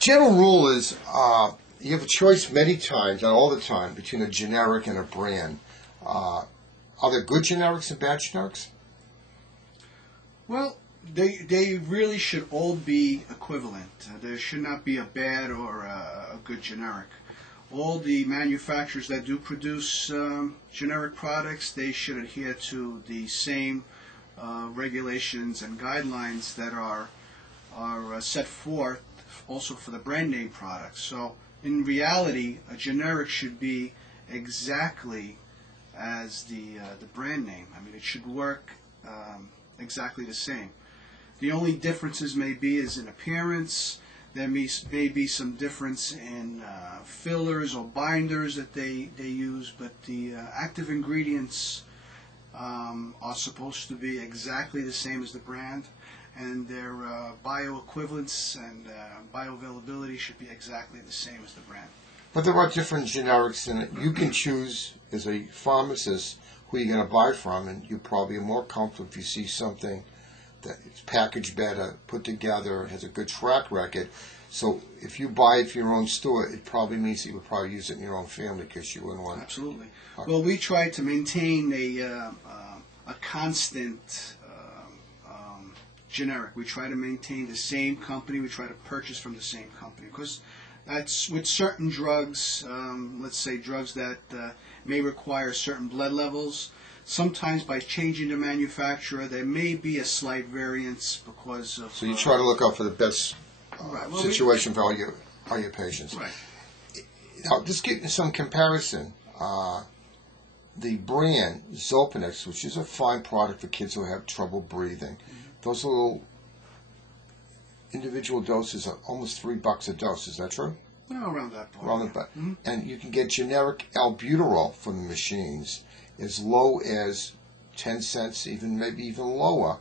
General rule is you have a choice many times, not all the time, between a generic and a brand. Are there good generics and bad generics? Well, they really should all be equivalent. There should not be a bad or a good generic. All the manufacturers that do produce generic products, they should adhere to the same regulations and guidelines that are set forth also for the brand name products. So in reality, a generic should be exactly as the brand name. I mean, it should work exactly the same. The only differences may be is in appearance. There may be some difference in fillers or binders that they use, but the active ingredients are supposed to be exactly the same as the brand, and their bioequivalence and bioavailability should be exactly the same as the brand. But there are different generics in it. You can choose as a pharmacist who you're going to buy from, and you probably are more comfortable if you see something that is packaged better, put together, has a good track record. So if you buy it for your own store, it probably means that you would probably use it in your own family because you wouldn't want. Absolutely. Well, we try to maintain a constant generic. We try to maintain the same company. We try to purchase from the same company because that's with certain drugs. Let's say drugs that may require certain blood levels. Sometimes by changing the manufacturer, there may be a slight variance because of. So you try to look out for the best situation for all your patients. Right. Now, just getting some comparison. The brand Zopanex, which is a fine product for kids who have trouble breathing, those little individual doses are almost $3 a dose. Is that true? No, around that point. Around that, and you can get generic albuterol from the machines as low as 10 cents, maybe even lower,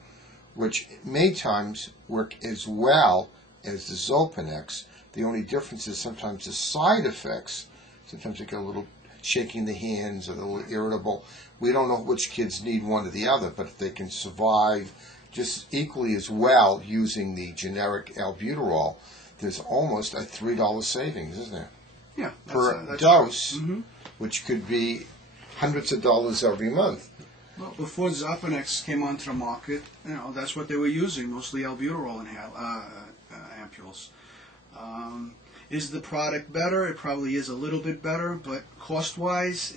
which many times work as well as the Zopanex. The only difference is sometimes the side effects. Sometimes they get a little shaking the hands, or a little irritable. We don't know which kids need one or the other, but if they can survive just equally as well using the generic albuterol, there's almost a $3 savings, isn't there? Yeah. Per dose, which could be hundreds of dollars every month. Well, before Zopanex came onto the market, that's what they were using, mostly albuterol ampules. Is the product better? It probably is a little bit better, but cost-wise,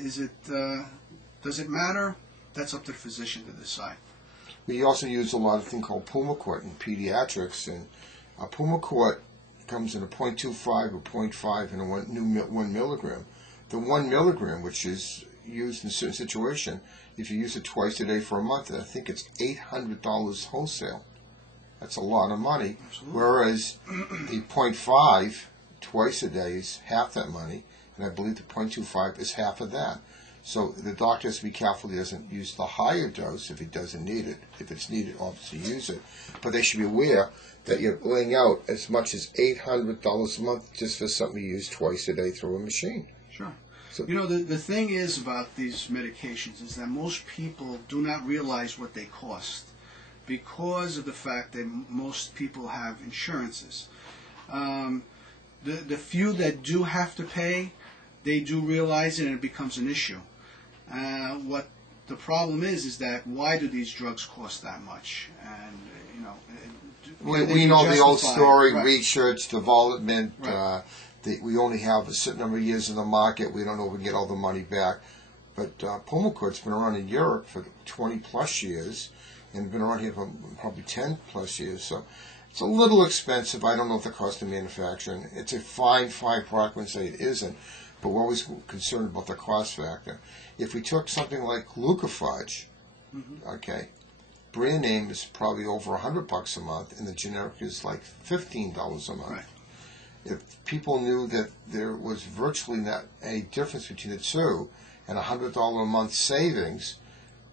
does it matter? That's up to the physician to decide. We also use a lot of thing called Pulmicort in pediatrics, and Pulmicort comes in a 0.25 or 0.5 and a 1 milligram. The 1 milligram, which is used in a certain situation, if you use it twice a day for a month, I think it's $800 wholesale. That's a lot of money. Absolutely. Whereas the 0.5 twice a day is half that money, and I believe the 0.25 is half of that. So the doctor has to be careful he doesn't use the higher dose if he doesn't need it. If it's needed, obviously use it. But they should be aware that you're laying out as much as $800 a month just for something you use twice a day through a machine. Sure. So, the thing is about these medications is that most people do not realize what they cost because of the fact that most people have insurances. The few that do have to pay, they do realize it and it becomes an issue. What the problem is that why do these drugs cost that much? And we know the old story: right. Research, development. Right. We only have a certain number of years in the market. We don't know if we can get all the money back. But Pulmicort's been around in Europe for 20 plus years, and been around here for probably 10 plus years. So it's a little expensive. I don't know if the cost of manufacturing. It's a fine product. When say it isn't. But we're always concerned about the cost factor. If we took something like Glucophage, okay, brand name is probably over $100 a month, and the generic is like $15 a month. Right. If people knew that there was virtually not any difference between the two, and $100 a month savings,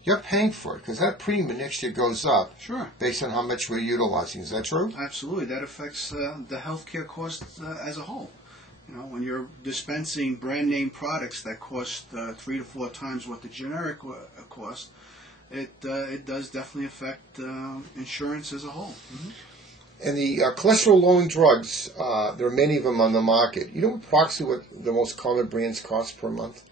you're paying for it because that premium next year goes up. Sure. Based on how much we're utilizing. Is that true? Absolutely. That affects the healthcare cost as a whole. When you're dispensing brand name products that cost 3 to 4 times what the generic cost, it does definitely affect insurance as a whole. And the cholesterol-lowering drugs, there are many of them on the market. You know approximately what the most common brands cost per month?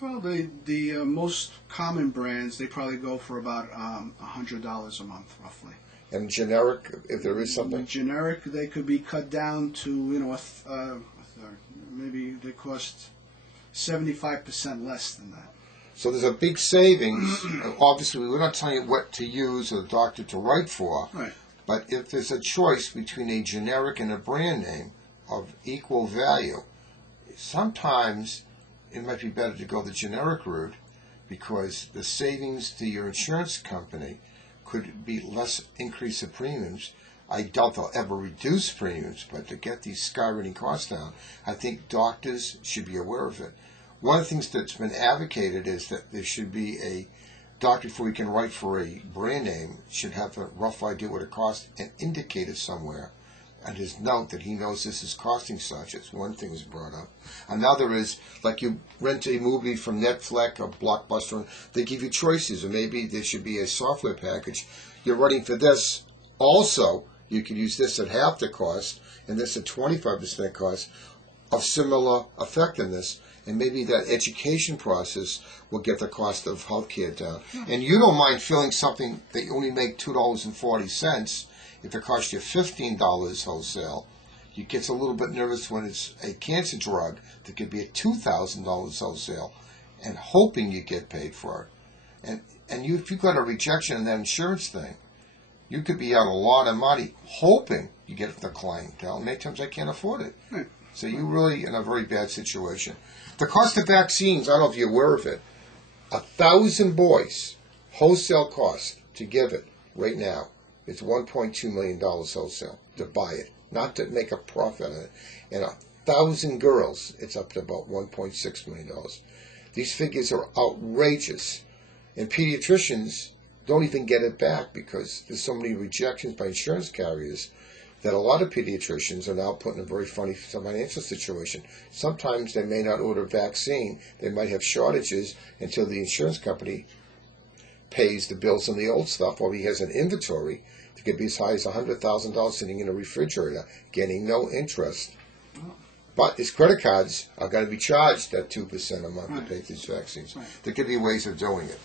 Well, the most common brands, they probably go for about $100 a month, roughly. And generic, if there is something? Generic, they could be cut down to, a third. Maybe they cost 75% less than that. So there's a big savings. Obviously, we're not telling you what to use or the doctor to write for. Right. But if there's a choice between a generic and a brand name of equal value, sometimes it might be better to go the generic route because the savings to your insurance company could be less increase of premiums. I doubt they'll ever reduce premiums, but to get these skyrocketing costs down, I think doctors should be aware of it. One of the things that's been advocated is that there should be a doctor, before he can write for a brand name, should have a rough idea what it costs and indicate it somewhere on his note that he knows this is costing such. It's one thing is brought up. Another is, like you rent a movie from Netflix or Blockbuster, they give you choices, or maybe there should be a software package. You're running for this. Also, you could use this at half the cost and this at 25% cost of similar effectiveness. And maybe that education process will get the cost of healthcare down. And you don't mind filling something that you only make $2.40 if it costs you $15 wholesale. You get a little bit nervous when it's a cancer drug that could be at $2,000 wholesale, and hoping you get paid for it. And if you've got a rejection in that insurance thing, you could be out a lot of money hoping you get the clientele. Many times I can't afford it. So you're really in a very bad situation. The cost of vaccines, I don't know if you're aware of it, 1,000 boys, wholesale cost to give it right now is $1.2 million wholesale to buy it, not to make a profit on it. And 1,000 girls, it's up to about $1.6 million. These figures are outrageous. And pediatricians don't even get it back because there's so many rejections by insurance carriers that a lot of pediatricians are now put in a very funny financial situation. Sometimes they may not order vaccine. They might have shortages until the insurance company pays the bills on the old stuff, or he has an inventory that could be as high as $100,000 sitting in a refrigerator, getting no interest. But his credit cards are going to be charged at 2% a month to pay for these vaccines. There could be ways of doing it.